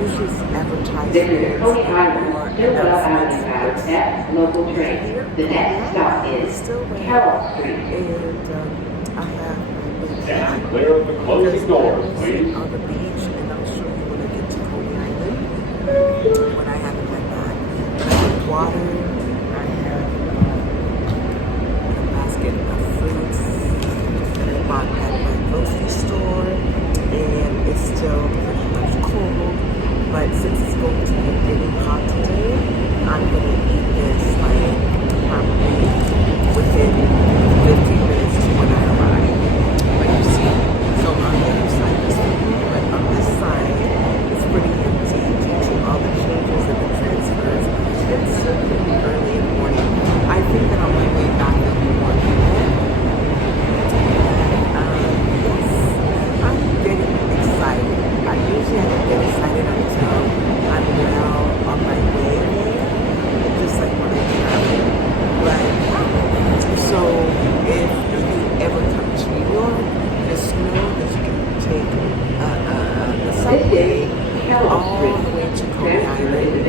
usually Visit advertisements Coney or Island, still announcements outside for Howard F. local here, train. The Coney next stop Island, is still there, Carroll Street. and I have my big Stand hat clear of the because closing doors, I'm please. on the beach, and I'll show you when I get to Coney Island what I have in my bag. But I have water, I have a basket of fruits that I bought at my grocery store, and it's still pretty much cold. But since it's going to be really hot today, I'm going to eat this like probably within 15 minutes to when I arrive. But you see, so on the other side is people, but on this side it's pretty empty due to all the changes and the transfers. And it's still pretty early in the morning. I think that on my way back there'll be more people. Yes, I'm getting excited. I usually don't get excited until I'm well on my way there, just like when I travel. But so if you ever come to New York, just know that you can take the subway all the way to Coney Island.